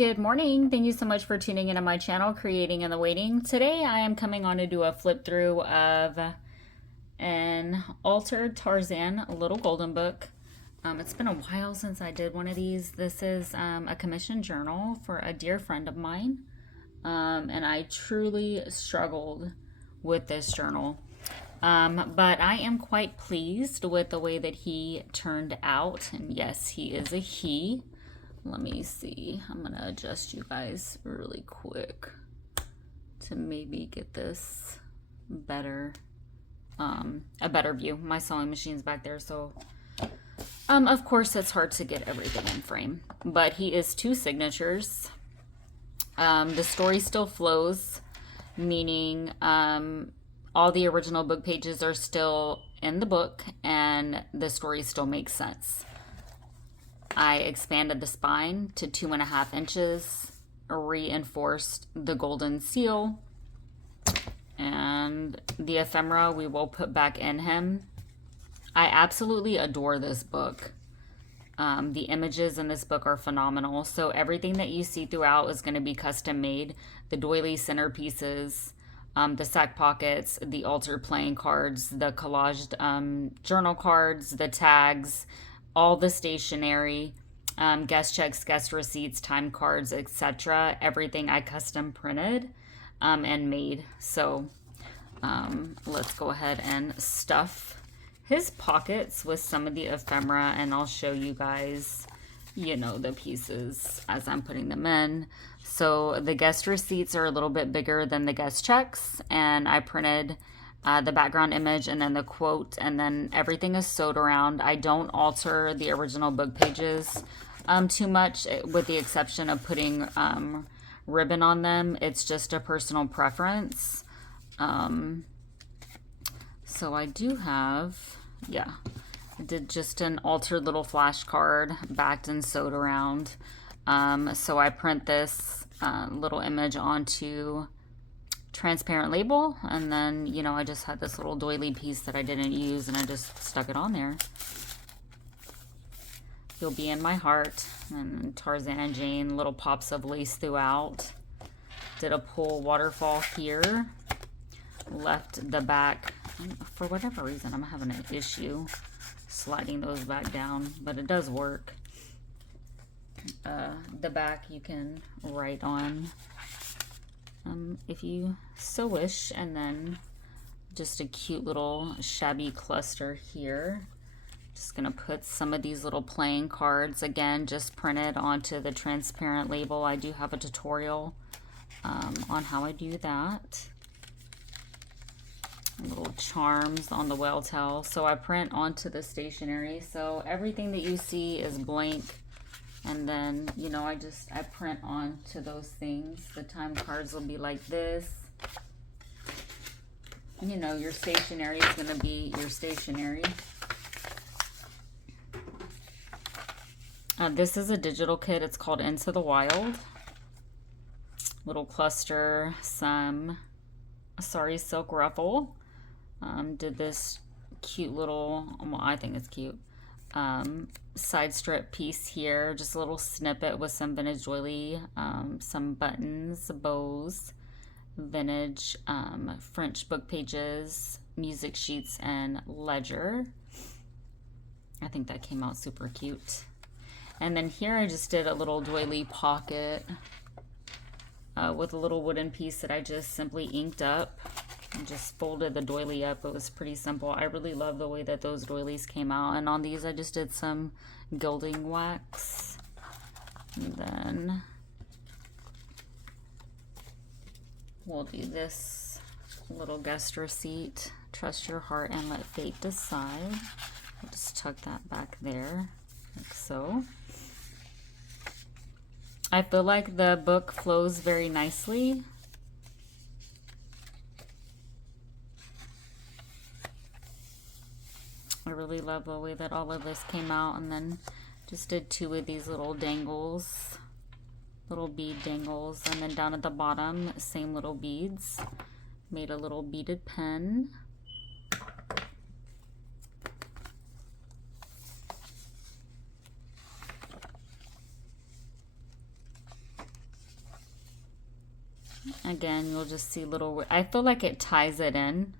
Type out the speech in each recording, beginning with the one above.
Good morning. Thank you so much for tuning into my channel, Creating in the Waiting. Today I am coming on to do a flip through of an altered Tarzan, a little golden book. It's been a while since I did one of these. This is a commissioned journal for a dear friend of mine. And I truly struggled with this journal. But I am quite pleased with the way that he turned out. And yes, he is a he. Let me see. I'm going to adjust you guys really quick to maybe get this better, a better view. My sewing machine's back there, so of course it's hard to get everything in frame. But he is two signatures. The story still flows, meaning all the original book pages are still in the book and the story still makes sense. I expanded the spine to 2.5 inches, reinforced the golden seal, and the ephemera we will put back in him. I absolutely adore this book. The images in this book are phenomenal. So everything that you see throughout is going to be custom made. The doily centerpieces, the sack pockets, the altered playing cards, the collaged journal cards, the tags, all the stationery, guest checks, guest receipts, time cards, etc. Everything I custom printed and made. So let's go ahead and stuff his pockets with some of the ephemera, and I'll show you guys, you know, the pieces as I'm putting them in. So the guest receipts are a little bit bigger than the guest checks, and I printed the background image and then the quote, and then everything is sewed around. I don't alter the original book pages too much, with the exception of putting ribbon on them. It's just a personal preference. So I do have, I did just an altered little flashcard, backed and sewed around. So I print this little image onto transparent label, and then, you know, I just had this little doily piece that I didn't use and I just stuck it on there. You'll be in my heart, and Tarzan and Jane, little pops of lace throughout. Did a pull waterfall here. Left the back, for whatever reason I'm having an issue sliding those back down, but it does work. The back you can write on if you so wish, and then just a cute little shabby cluster here. Just gonna put some of these little playing cards, again just printed onto the transparent label. I do have a tutorial on how I do that. Little charms on the whale tail. So I print onto the stationery, so everything that you see is blank. And then, you know, I print on to those things. The time cards will be like this. You know, your stationery is going to be your stationery. This is a digital kit. It's called Into the Wild. Little cluster, some sorry silk ruffle. Did this cute little, well, I think it's cute, side strip piece here, just a little snippet with some vintage doily, some buttons, bows, vintage French book pages, music sheets, and ledger. I think that came out super cute. And then here I just did a little doily pocket with a little wooden piece that I just simply inked up and just folded the doily up. It was pretty simple. I really love the way that those doilies came out. And on these I just did some gilding wax. And then we'll do this little guest receipt. Trust your heart and let fate decide. I'll just tuck that back there, like so. I feel like the book flows very nicely. I really love the way that all of this came out. And then just did two of these little dangles, little bead dangles, and then down at the bottom, same little beads. Made a little beaded pen. Again, you'll just see little, I feel like it ties it in.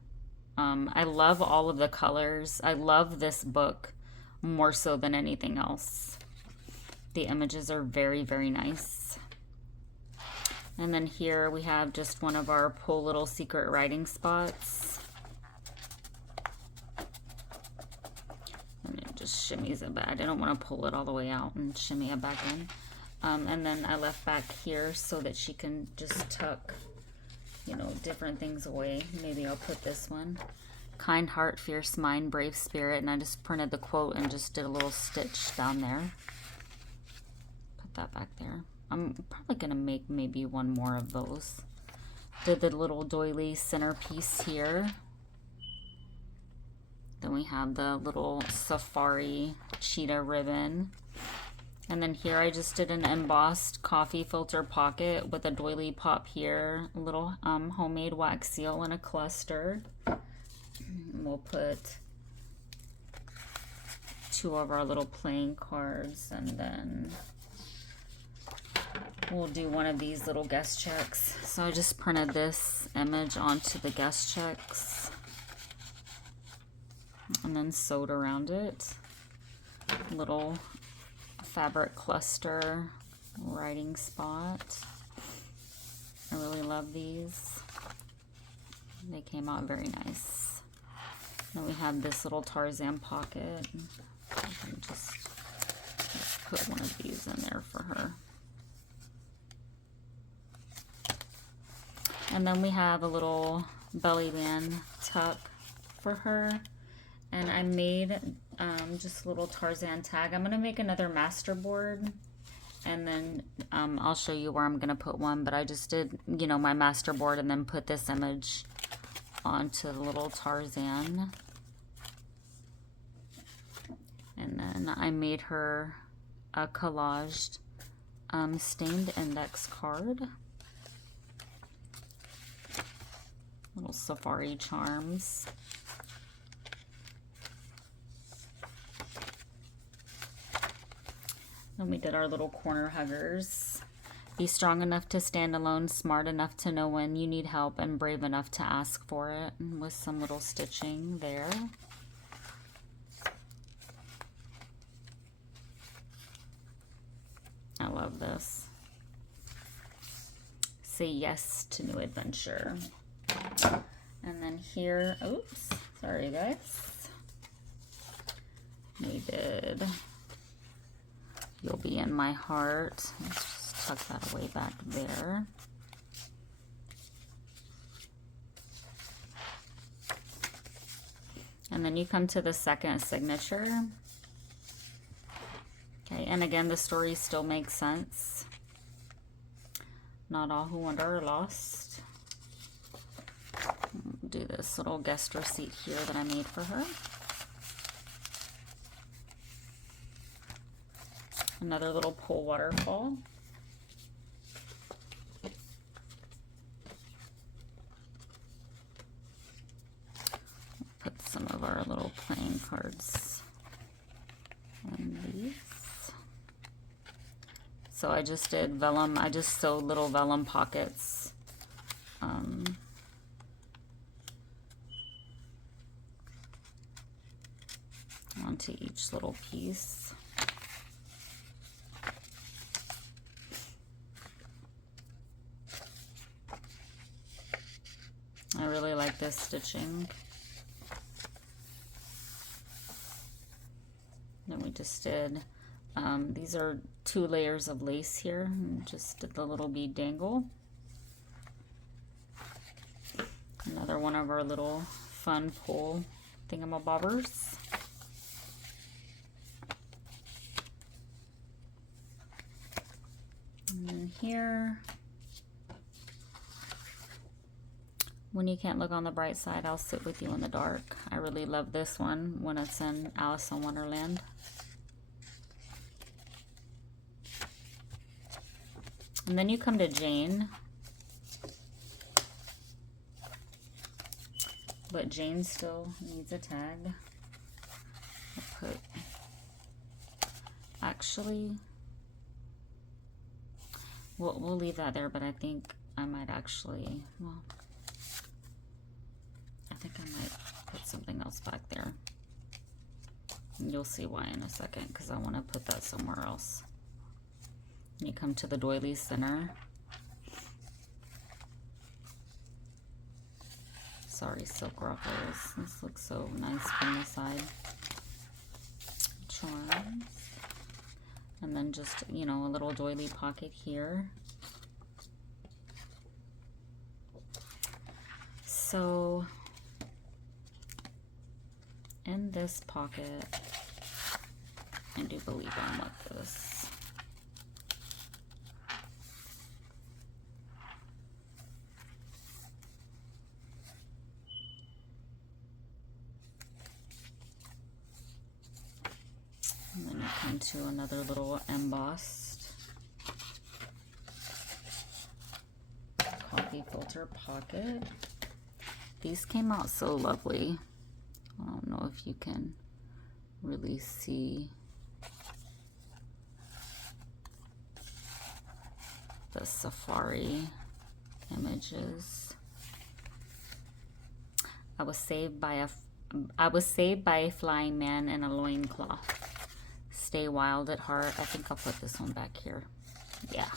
I love all of the colors. I love this book more so than anything else. The images are very, very nice. And then here we have just one of our Pull Little Secret writing spots. And it just shimmies it back. I didn't want to pull it all the way out and shimmy it back in. And then I left back here so that she can just tuck, you know, different things away. Maybe I'll put this one. Kind heart, fierce mind, brave spirit. And I just printed the quote and just did a little stitch down there. Put that back there. I'm probably going to make maybe one more of those. Did the little doily centerpiece here. Then we have the little safari cheetah ribbon. And then here I just did an embossed coffee filter pocket with a doily pop here, a little homemade wax seal and a cluster. We'll put 2 of our little playing cards, and then we'll do one of these little guest checks. So I just printed this image onto the guest checks and then sewed around it. Little fabric cluster writing spot. I really love these. They came out very nice. Then we have this little Tarzan pocket. I can just put one of these in there for her. And then we have a little belly band tuck for her. And I made just a little Tarzan tag. I'm going to make another master board, and then I'll show you where I'm going to put one. But I just did, you know, my master board and then put this image onto the little Tarzan. And then I made her a collaged stained index card. Little safari charms. Then we did our little corner huggers. Be strong enough to stand alone, smart enough to know when you need help, and brave enough to ask for it, and with some little stitching there. I love this. Say yes to new adventure. And then here, oops, sorry guys. We did You'll Be in My Heart. Let's just tuck that away back there. And then you come to the second signature. Okay, and again, the story still makes sense. Not all who wander are lost. Do this little guest receipt here that I made for her. Another little pull waterfall. Put some of our little playing cards on these. So I just did vellum. I just sewed little vellum pockets. Onto each little piece. I really like this stitching. Then we just did, these are 2 layers of lace here, and just did the little bead dangle. Another one of our little fun pull thingamabobbers. And then here, when you can't look on the bright side, I'll sit with you in the dark. I really love this one when it's in Alice in Wonderland. And then you come to Jane. But Jane still needs a tag. I'll put, actually, we'll leave that there, but I think I might actually, well, I think I might put something else back there. And you'll see why in a second, because I want to put that somewhere else. You come to the doily center. Sorry, silk ruffles. This looks so nice from the side. Charms. And then just, you know, a little doily pocket here. So in this pocket, I do believe I want this. And then you come to another little embossed coffee filter pocket. These came out so lovely. I don't know if you can really see the safari images. I was saved by a flying man in a loincloth. Stay wild at heart. I think I'll put this one back here. Yeah.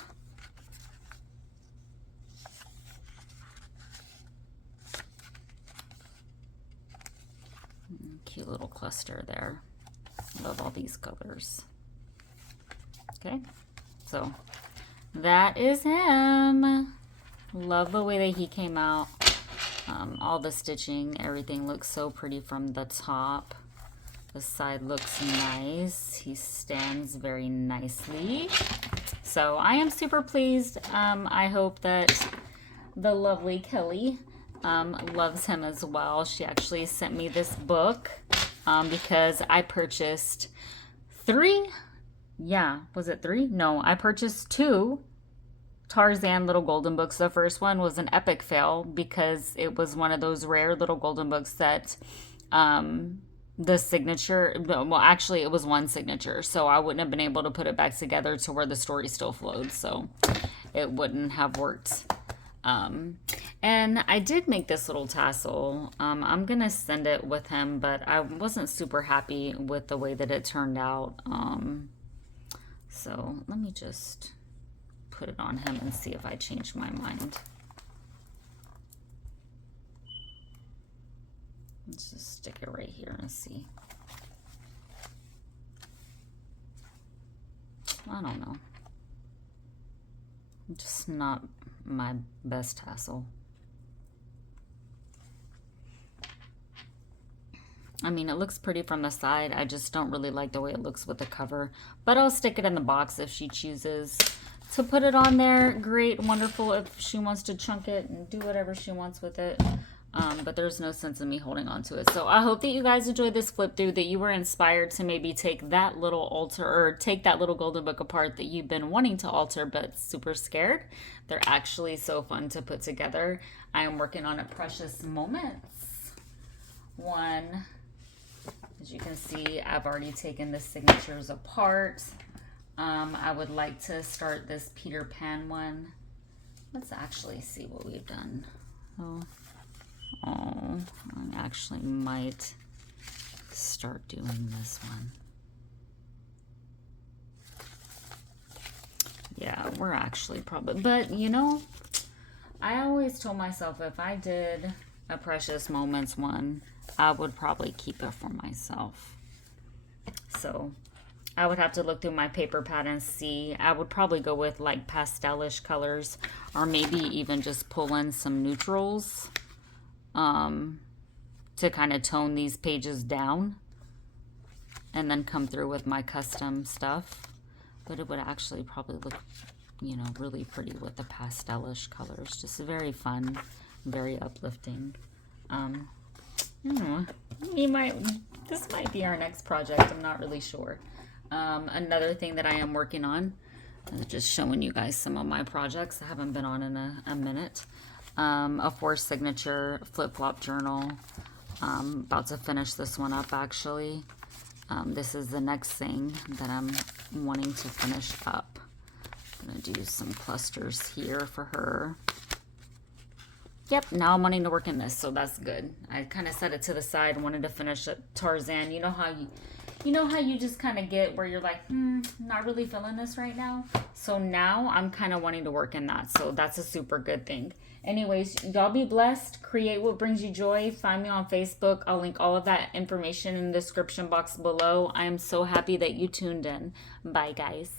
Cute little cluster there. Love all these colors. Okay, so that is him. Love the way that he came out. All the stitching, everything looks so pretty from the top. The side looks nice. He stands very nicely. So I am super pleased. I hope that the lovely Kelly loves him as well. She actually sent me this book because I purchased 3. Yeah, was it 3? No, I purchased 2 Tarzan little golden books. The first one was an epic fail because it was one of those rare little golden books that the signature, well, actually it was one signature, so I wouldn't have been able to put it back together to where the story still flowed, so it wouldn't have worked. And I did make this little tassel. I'm gonna send it with him, but I wasn't super happy with the way that it turned out. So let me just put it on him and see if I change my mind. Let's just stick it right here and see. I don't know. Just not my best tassel. I mean, it looks pretty from the side. I just don't really like the way it looks with the cover. But I'll stick it in the box if she chooses to put it on there. Great, wonderful. If she wants to chunk it and do whatever she wants with it. But there's no sense in me holding on to it. So I hope that you guys enjoyed this flip through, that you were inspired to maybe take that little altar, or take that little golden book apart that you've been wanting to alter but super scared. They're actually so fun to put together. I am working on a Precious Moments one. As you can see, I've already taken the signatures apart. I would like to start this Peter Pan one. Let's actually see what we've done. Oh, I actually might start doing this one. Yeah, we're actually probably, but you know, I always told myself if I did a Precious Moments one, I would probably keep it for myself. So I would have to look through my paper pad and see. I would probably go with like pastelish colors, or maybe even just pull in some neutrals to kind of tone these pages down, and then come through with my custom stuff. But it would actually probably look, you know, really pretty with the pastelish colors. Just very fun, very uplifting. This might be our next project. I'm not really sure. Another thing that I am working on, just showing you guys some of my projects I haven't been on in a minute. A 4 signature flip-flop journal. About to finish this one up actually. This is the next thing that I'm wanting to finish up. I'm gonna do some clusters here for her. Yep, now I'm wanting to work in this, so that's good. I kind of set it to the side, wanted to finish Tarzan. You know how you just kind of get where you're like, not really feeling this right now. So now I'm kind of wanting to work in that. So that's a super good thing. Anyways, y'all be blessed. Create what brings you joy. Find me on Facebook. I'll link all of that information in the description box below. I am so happy that you tuned in. Bye, guys.